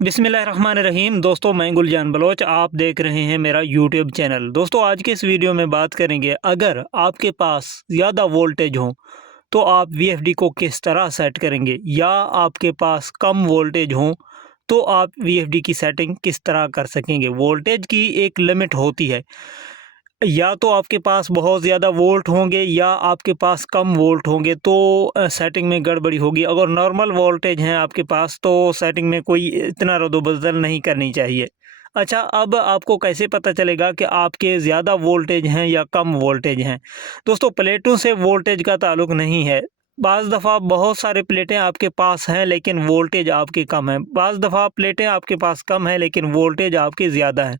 बिस्मिल्लाहिर्रहमानिर्रहीम। दोस्तों, मैं गुलजान बलोच, आप देख रहे हैं मेरा यूट्यूब चैनल। दोस्तों, आज के इस वीडियो में बात करेंगे, अगर आपके पास ज़्यादा वोल्टेज हो तो आप वीएफडी को किस तरह सेट करेंगे, या आपके पास कम वोल्टेज हो तो आप वीएफडी की सेटिंग किस तरह कर सकेंगे। वोल्टेज की एक लिमिट होती है, या तो आपके पास बहुत ज़्यादा वोल्ट होंगे या आपके पास कम वोल्ट होंगे तो सेटिंग में गड़बड़ी होगी। अगर नॉर्मल वोल्टेज हैं आपके पास तो सेटिंग में कोई इतना रद्द-बदल नहीं करनी चाहिए। अच्छा, अब आपको कैसे पता चलेगा कि आपके ज़्यादा वोल्टेज हैं या कम वोल्टेज हैं? दोस्तों, प्लेटों से वोल्टेज का ताल्लुक नहीं है। बाज़ दफ़ा बहुत सारे प्लेटें आपके पास हैं लेकिन वोल्टेज आपकी कम है। बाज़ दफ़ा प्लेटें आपके पास कम हैं लेकिन वोल्टेज आपके ज़्यादा है।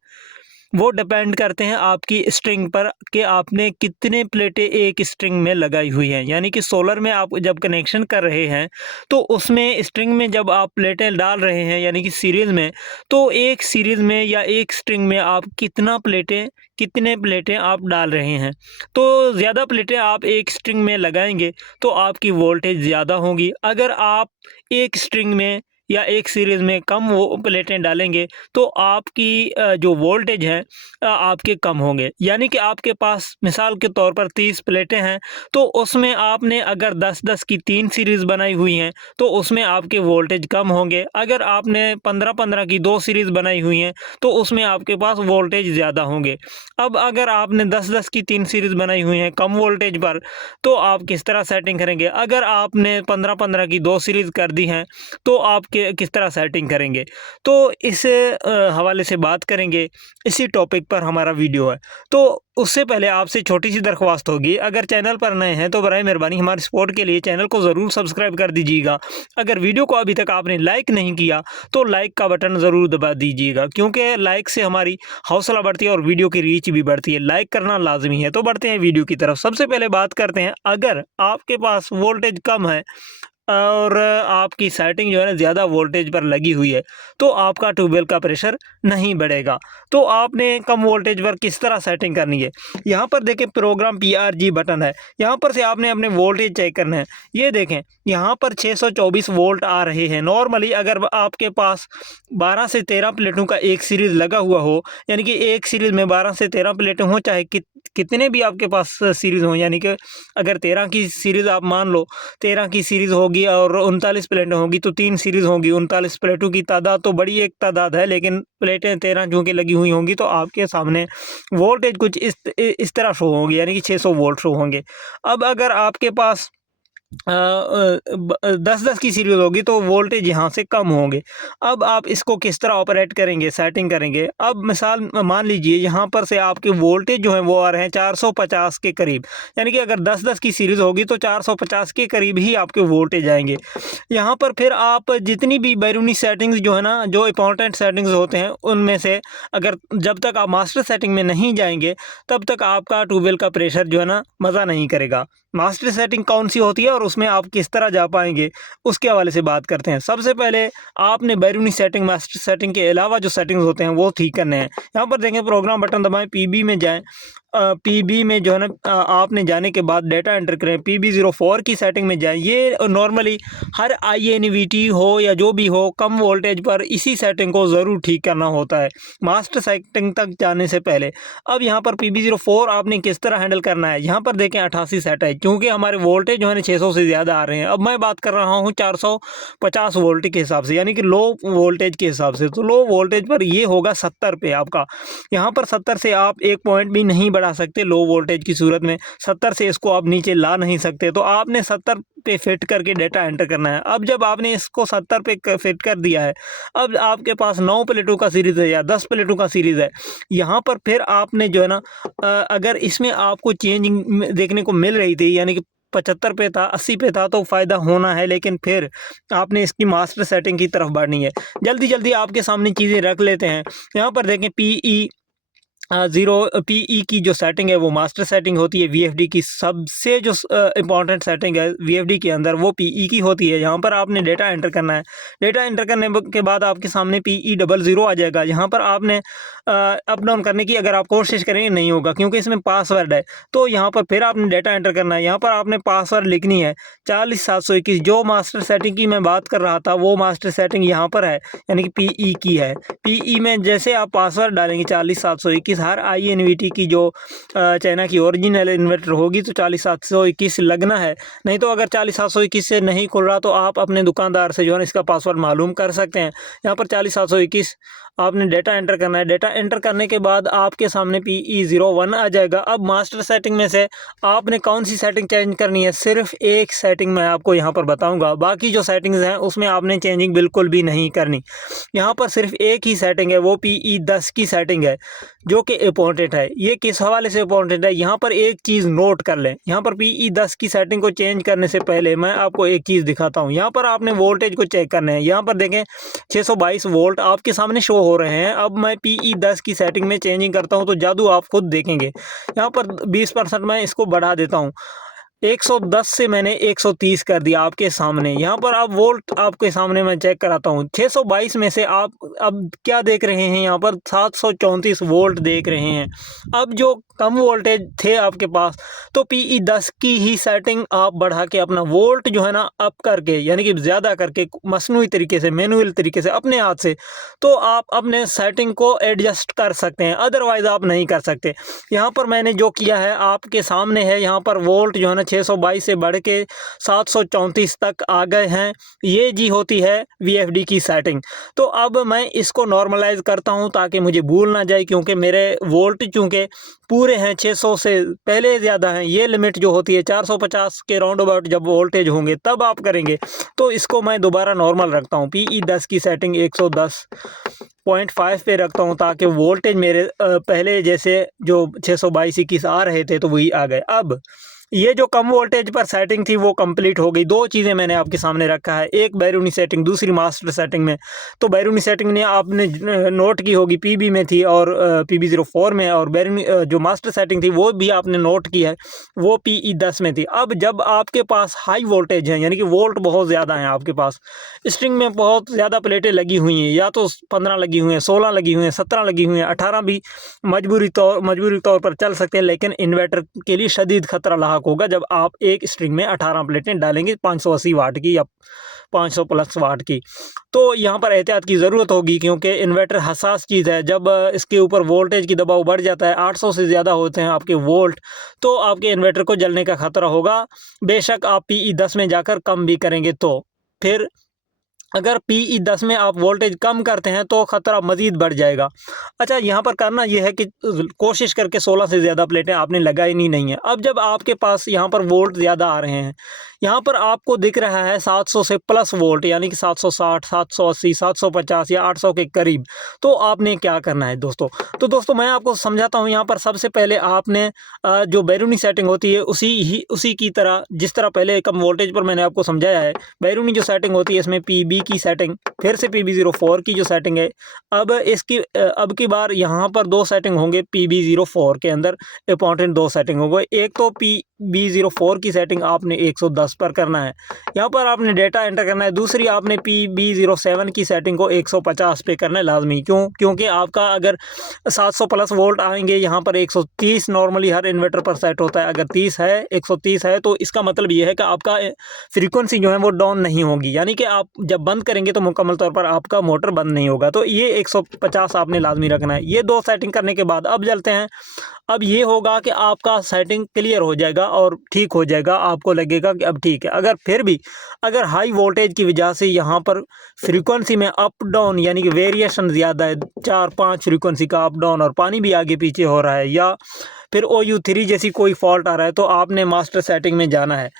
वो डिपेंड करते हैं आपकी स्ट्रिंग पर कि आपने कितने प्लेटें एक स्ट्रिंग में लगाई हुई हैं। यानी कि सोलर में आप जब कनेक्शन कर रहे हैं तो उसमें स्ट्रिंग में जब आप प्लेटें डाल रहे हैं यानी कि सीरीज़ में, तो एक सीरीज़ में या एक स्ट्रिंग में आप कितने प्लेटें आप डाल रहे हैं। तो ज़्यादा प्लेटें आप एक स्ट्रिंग में लगाएंगे तो आपकी वोल्टेज ज़्यादा होगी। अगर आप एक स्ट्रिंग में या एक सीरीज़ में कम वो प्लेटें डालेंगे तो आपकी जो वोल्टेज है आपके कम होंगे। यानी कि आपके पास मिसाल के तौर पर 30 प्लेटें हैं तो उसमें आपने अगर 10-10 की 3 सीरीज़ बनाई हुई हैं तो उसमें आपके वोल्टेज कम होंगे। अगर आपने 15-15 की 2 सीरीज़ बनाई हुई हैं तो उसमें आपके पास वोल्टेज ज़्यादा होंगे। अब अगर आपने 10-10 की 3 सीरीज़ बनाई हुई हैं कम वोल्टेज पर, तो आप किस तरह सेटिंग करेंगे? अगर आपने 15-15 की 2 सीरीज़ कर दी हैं तो आप किस तरह सेटिंग करेंगे? तो इस हवाले से बात करेंगे, इसी टॉपिक पर हमारा वीडियो है। तो उससे पहले आपसे छोटी-सी दरख्वास्त होगी, अगर चैनल पर नए हैं तो बराए मेहरबानी हमारे सपोर्ट के लिए चैनल को ज़रूर सब्सक्राइब कर दीजिएगा। अगर वीडियो को अभी तक आपने लाइक नहीं किया तो लाइक का बटन ज़रूर दबा दीजिएगा, क्योंकि लाइक से हमारी हौसला बढ़ती है और वीडियो की रीच भी बढ़ती है। लाइक करना लाज़मी है। तो बढ़ते हैं वीडियो की तरफ। सबसे पहले बात करते हैं, अगर आपके पास वोल्टेज कम है और आपकी सेटिंग जो है ना ज़्यादा वोल्टेज पर लगी हुई है तो आपका ट्यूबवेल का प्रेशर नहीं बढ़ेगा। तो आपने कम वोल्टेज पर किस तरह सेटिंग करनी है? यहाँ पर देखें, प्रोग्राम पीआरजी बटन है। यहाँ पर से आपने अपने वोल्टेज चेक करना है। ये देखें, यहाँ पर 624 वोल्ट आ रहे हैं। नॉर्मली अगर आपके पास 12 से 13 प्लेटों का एक सीरीज़ लगा हुआ हो, यानी कि एक सीरीज़ में 12 से 13 प्लेटें हों, चाहे कितने भी आपके पास सीरीज़ हों, यानी कि अगर 13 की सीरीज़ आप मान लो, 13 की सीरीज़ होगी और 39 प्लेटें होंगी तो 3 सीरीज़ होंगी। 39 प्लेटों की तादाद तो बड़ी एक तादाद है, लेकिन प्लेटें 13 चूँकि लगी हुई होंगी तो आपके सामने वोल्टेज कुछ इस तरह शो होंगे, यानी कि 600 वोल्ट शो होंगे। अब अगर आपके पास 10-10 की सीरीज़ होगी तो वोल्टेज यहाँ से कम होंगे। अब आप इसको किस तरह ऑपरेट करेंगे, सेटिंग करेंगे? अब मिसाल मान लीजिए, यहाँ पर से आपके वोल्टेज जो हैं वो आ रहे हैं 450 के करीब, यानी कि अगर 10-10 की सीरीज़ होगी तो 450 के करीब ही आपके वोल्टेज आएंगे। यहाँ पर फिर आप जितनी भी बैरूनी सेटिंग्स जो है ना, जो इंपॉर्टेंट सेटिंग्स होते हैं उनमें से, अगर जब तक आप मास्टर सेटिंग में नहीं जाएंगे तब तक आपका ट्यूबवेल का प्रेशर जो है ना मज़ा नहीं करेगा। मास्टर सेटिंग कौन सी होती है और उसमें आप किस तरह जा पाएंगे, उसके हवाले से बात करते हैं। सबसे पहले आपने बैरूनी सेटिंग, मास्टर सेटिंग के अलावा जो सेटिंग्स होते हैं वो ठीक करने हैं। यहाँ पर देखें, प्रोग्राम बटन दबाएं, पीबी में जाएं। पीबी में जो है ना आपने जाने के बाद डेटा एंटर करें, PB04 की सेटिंग में जाएं। ये नॉर्मली हर INVT हो या जो भी हो, कम वोल्टेज पर इसी सेटिंग को ज़रूर ठीक करना होता है मास्टर सेटिंग तक जाने से पहले। अब यहाँ पर PB04 आपने किस तरह हैंडल करना है? यहाँ पर देखें 88 सेट है, क्योंकि हमारे वोल्टेज जो है ना 600 से ज़्यादा आ रहे हैं। अब मैं बात कर रहा हूँ 450 वोल्ट के हिसाब से, यानी कि लो वोल्टेज के हिसाब से। तो लो वोल्टेज पर ये होगा 70 पे आपका। यहाँ पर 70 से आप एक पॉइंट भी नहीं बढ़ा सकते। लो वोल्टेज की सूरत में 70 से इसको आप नीचे ला नहीं सकते, तो आपने 70 पे फिट करके डेटा एंटर करना है। अब जब आपने इसको 70 पे फिट कर दिया है, अब आपके पास 9 प्लेटों का सीरीज़ है या 10 प्लेटों का सीरीज़ है, यहाँ पर फिर आपने जो है ना अगर इसमें आपको चेंजिंग देखने को मिल रही थी, यानी कि 75 पे था, 80 पे था, तो फ़ायदा होना है, लेकिन फिर आपने इसकी मास्टर सेटिंग की तरफ बढ़नी है। जल्दी जल्दी आपके सामने चीज़ें रख लेते हैं। यहाँ पर देखें, PE ज़ीरो पीई की जो सेटिंग है वो मास्टर सेटिंग होती है। वीएफडी की सबसे जो इम्पॉर्टेंट सेटिंग है वीएफडी के अंदर वो पीई की होती है। यहाँ पर आपने डेटा एंटर करना है। डेटा एंटर करने के बाद आपके सामने PE00 आ जाएगा। यहाँ पर आपने अप डाउन करने की अगर आप कोशिश करेंगे नहीं होगा, क्योंकि इसमें पासवर्ड है। तो यहाँ पर फिर आपने डेटा एंटर करना है। यहाँ पर आपने पासवर्ड लिखनी है 40721। जो मास्टर सेटिंग की मैं बात कर रहा था वो मास्टर सेटिंग यहाँ पर है, यानी कि पीई की है। पीई में जैसे आप पासवर्ड डालेंगे 40721, हर INVT की जो चाइना की ओरिजिनल इन्वर्टर होगी तो 40721 लगना है। नहीं तो अगर 40721 से नहीं खुल रहा तो आप अपने दुकानदार से जो है इसका पासवर्ड मालूम कर सकते हैं। यहाँ पर 40721 आपने डेटा एंटर करना है। डेटा एंटर करने के बाद आपके सामने PE01 आ जाएगा। अब मास्टर सेटिंग में से आपने कौन सी सेटिंग चेंज करनी है, सिर्फ एक सेटिंग मैं आपको यहाँ पर बताऊँगा। बाकी जो सेटिंग्स हैं उसमें आपने चेंजिंग बिल्कुल भी नहीं करनी। यहाँ पर सिर्फ एक ही सेटिंग है, वो PE10 की सेटिंग है, जो कि इंपॉर्टेंट है। ये किस हवाले से इंपॉर्टेंट है, यहाँ पर एक चीज़ नोट कर लें। यहाँ पर PE10 की सेटिंग को चेंज करने से पहले मैं आपको एक चीज़ दिखाता हूँ। यहाँ पर आपने वोल्टेज को चेक करना है। यहाँ पर देखें 622 वोल्ट आपके सामने शो हो रहे हैं। अब मैं PE10 की सेटिंग में चेंजिंग करता हूँ तो जादू आप खुद देखेंगे। यहाँ पर 20% मैं इसको बढ़ा देता हूँ। 110 से मैंने 130 कर दिया आपके सामने। यहाँ पर आप वोल्ट आपके सामने मैं चेक कराता हूँ। 622 में से आप अब क्या देख रहे हैं, यहाँ पर 734 वोल्ट देख रहे हैं। अब जो कम वोल्टेज थे आपके पास, तो PE10 की ही सेटिंग आप बढ़ा के अपना वोल्ट जो है ना अप करके, यानी कि ज़्यादा करके मसनूई तरीके से, मैनुअल तरीके से, अपने हाथ से, तो आप अपने सेटिंग को एडजस्ट कर सकते हैं। अदरवाइज़ आप नहीं कर सकते। यहाँ पर मैंने जो किया है आपके सामने है। यहाँ पर वोल्ट जो है ना 622 से बढ़ के 734 तक आ गए हैं। ये जी होती है VFD की सेटिंग। तो अब मैं इसको नॉर्मलाइज करता हूँ ताकि मुझे भूल ना जाए, क्योंकि मेरे वोल्ट चूँकि पूरे हैं 600 से पहले ज़्यादा हैं। ये लिमिट जो होती है 450 के राउंड अबाउट जब वोल्टेज होंगे तब आप करेंगे। तो इसको मैं दोबारा नॉर्मल रखता हूँ। PE10 की सेटिंग 110.5 पे रखता हूँ ताकि वोल्टेज मेरे पहले जैसे जो 622-21 आ रहे थे तो वही आ गए। अब ये जो कम वोल्टेज पर सेटिंग थी वो कंप्लीट हो गई। दो चीज़ें मैंने आपके सामने रखा है, एक बैरूनी सेटिंग, दूसरी मास्टर सेटिंग में। तो बैरूनी सेटिंग ने आपने नोट की होगी PB में थी और PB04 में, और बैरूनी जो मास्टर सेटिंग थी वो भी आपने नोट की है, वो PE10 में थी। अब जब आपके पास हाई वोल्टेज है, यानी कि वोल्ट बहुत ज़्यादा हैं आपके पास, स्ट्रिंग में बहुत ज़्यादा प्लेटें लगी हुई हैं, या तो 15 लगी हुई हैं, 16 लगी हुई हैं, 17 लगी हुई हैं, 18 भी मजबूरी तौर पर चल सकते हैं, लेकिन इन्वर्टर के लिए शदीद खतरा लाक होगा जब आप एक स्ट्रिंग में 18 प्लेटें डालेंगे 580 वाट की या 500 प्लस वाट की। तो यहाँ पर एहतियात की ज़रूरत होगी, क्योंकि इन्वर्टर हसास चीज़ है। जब इसके ऊपर वोल्टेज की दबाव बढ़ जाता है, 800 से ज़्यादा होते हैं आपके वोल्ट, तो आपके इन्वर्टर को जलने का खतरा होगा। बेशक आप PE10 में जाकर कम भी करेंगे तो फिर अगर PE10 में आप वोल्टेज कम करते हैं तो ख़तरा मज़ीद बढ़ जाएगा। अच्छा, यहाँ पर करना ये है कि कोशिश करके 16 से ज़्यादा प्लेटें आपने लगाई नहीं है। अब जब आपके पास यहाँ पर वोल्ट ज़्यादा आ रहे हैं, यहाँ पर आपको दिख रहा है 700 से प्लस वोल्ट, यानी कि 760, 780, 750 या 800 के करीब, तो आपने क्या करना है दोस्तों? तो दोस्तों मैं आपको समझाता हूँ। यहाँ पर सबसे पहले आपने जो बैरूनी सेटिंग होती है उसी की तरह, जिस तरह पहले कम वोल्टेज पर मैंने आपको समझाया है, बैरूनी जो सेटिंग होती है इसमें PB की सेटिंग, फिर से PB04 की जो सेटिंग है, अब की बार यहाँ पर दो सेटिंग होंगे PB04 के अंदर, इंपॉर्टेंट दो सेटिंग होंगे। एक तो PB04 की सेटिंग आपने 110 पर करना है, यहाँ पर आपने डेटा एंटर करना है। दूसरी आपने PB07 की सेटिंग को 150 पे करना है लाजमी। क्योंकि आपका अगर 700 प्लस वोल्ट आएंगे, यहाँ पर 130 नॉर्मली हर इन्वर्टर पर सेट होता है। अगर 130 है तो इसका मतलब ये है कि आपका फ्रीक्वेंसी जो है वो डाउन नहीं होगी, यानी कि आप जब बंद करेंगे तो मुकम्मल तौर पर आपका मोटर बंद नहीं होगा। तो ये 150 आपने लाजमी रखना है। ये दो सेटिंग करने के बाद अब चलते हैं। अब ये होगा कि आपका सेटिंग क्लियर हो जाएगा और ठीक हो जाएगा, आपको लगेगा कि अब ठीक है। अगर हाई वोल्टेज की वजह से यहाँ पर फ्रीक्वेंसी में अप डाउन, यानी कि वेरिएशन ज़्यादा है, 4-5 फ्रीक्वेंसी का अप डाउन, और पानी भी आगे पीछे हो रहा है, या फिर OU3 जैसी कोई फॉल्ट आ रहा है, तो आपने मास्टर सेटिंग में जाना है।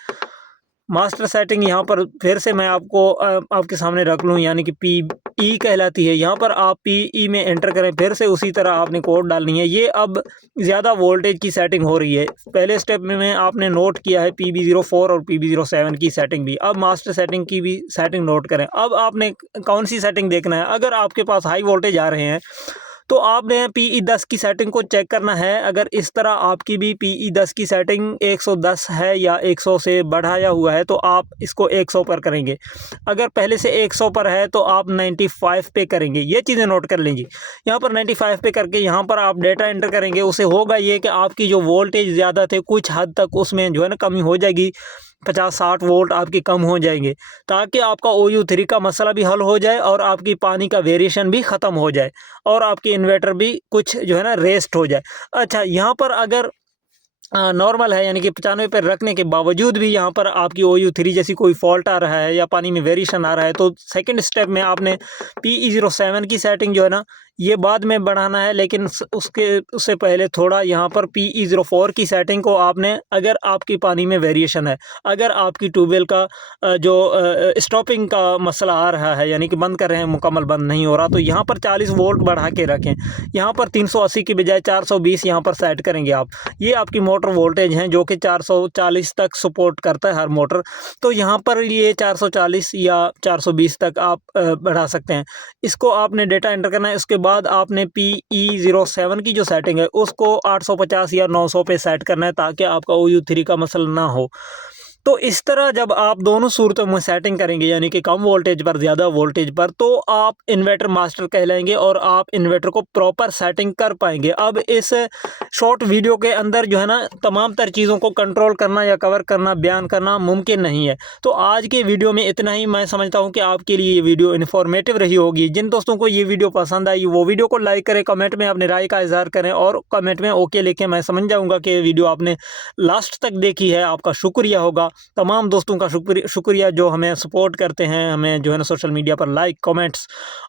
मास्टर सेटिंग यहाँ पर फिर से मैं आपको आपके सामने रख लूँ, यानी कि PE कहलाती है। यहाँ पर आप PE में एंटर करें, फिर से उसी तरह आपने कोड डालनी है। ये अब ज़्यादा वोल्टेज की सेटिंग हो रही है। पहले स्टेप में आपने नोट किया है PB04 और PB07 की सेटिंग भी। अब मास्टर सेटिंग की भी सेटिंग नोट करें। अब आपने कौन सी सेटिंग देखना है? अगर आपके पास हाई वोल्टेज आ रहे हैं तो आपने PE10 की सेटिंग को चेक करना है। अगर इस तरह आपकी भी PE10 की सेटिंग 110 है या 100 से बढ़ाया हुआ है तो आप इसको 100 पर करेंगे। अगर पहले से 100 पर है तो आप 95 पे करेंगे। ये चीज़ें नोट कर लीजिए। यहाँ पर 95 पे करके यहाँ पर आप डेटा एंटर करेंगे। उससे होगा ये कि आपकी जो वोल्टेज ज़्यादा थे कुछ हद तक उसमें जो है ना कमी हो जाएगी। 50-60 वोल्ट आपके कम हो जाएंगे, ताकि आपका OU3 का मसला भी हल हो जाए और आपकी पानी का वेरिएशन भी ख़त्म हो जाए और आपकी इन्वर्टर भी कुछ जो है ना रेस्ट हो जाए। अच्छा, यहाँ पर अगर नॉर्मल है यानी कि 95 पर रखने के बावजूद भी यहाँ पर आपकी OU3 जैसी कोई फॉल्ट आ रहा है या पानी में वेरिएशन आ रहा है, तो सेकंड स्टेप में आपने PE07 की सेटिंग जो है ना ये बाद में बढ़ाना है। लेकिन उससे पहले थोड़ा यहाँ पर PE04 की सेटिंग को आपने, अगर आपकी पानी में वेरिएशन है, अगर आपकी ट्यूबवेल का जो स्टॉपिंग का मसला आ रहा है यानी कि बंद कर रहे हैं मुकम्मल बंद नहीं हो रहा, तो यहाँ पर 40 वोल्ट बढ़ा के रखें। यहाँ पर 380 की बजाय 420 यहाँ पर सेट करेंगे आप। ये आपकी मोटर वोल्टेज हैं जो कि 440 तक सपोर्ट करता है हर मोटर। तो यहाँ पर ये 440 या 420 तक आप बढ़ा सकते हैं। इसको आपने डेटा एंटर करना है। उसके बाद आपने PE07 की जो सेटिंग है उसको 850 या 900 पे सेट करना है, ताकि आपका OU3 का मसला ना हो। तो इस तरह जब आप दोनों सूरतों में सेटिंग करेंगे यानी कि कम वोल्टेज पर ज़्यादा वोल्टेज पर, तो आप इन्वर्टर मास्टर कहलाएंगे और आप इन्वर्टर को प्रॉपर सेटिंग कर पाएंगे। अब इस शॉर्ट वीडियो के अंदर जो है ना तमाम तर चीज़ों को कंट्रोल करना या कवर करना, बयान करना मुमकिन नहीं है। तो आज के वीडियो में इतना ही। मैं समझता हूँ कि आपके लिए ये वीडियो इन्फॉर्मेटिव रही होगी। जिन दोस्तों को ये वीडियो पसंद आई वो वीडियो को लाइक करें, कमेंट में अपनी राय का इजहार करें और कमेंट में ओके लिखें। मैं समझ जाऊँगा कि वीडियो आपने लास्ट तक देखी है, आपका शुक्रिया होगा। तमाम दोस्तों का शुक्रिया जो हमें सपोर्ट करते हैं, हमें जो है ना सोशल मीडिया पर लाइक, कमेंट्स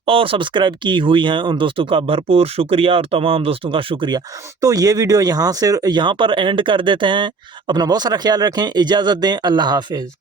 और सब्सक्राइब की हुई हैं, उन दोस्तों का भरपूर शुक्रिया और तमाम दोस्तों का शुक्रिया। तो ये वीडियो यहाँ पर एंड कर देते हैं। अपना बहुत सारा ख्याल रखें, इजाज़त दें, अल्लाह हाफिज़।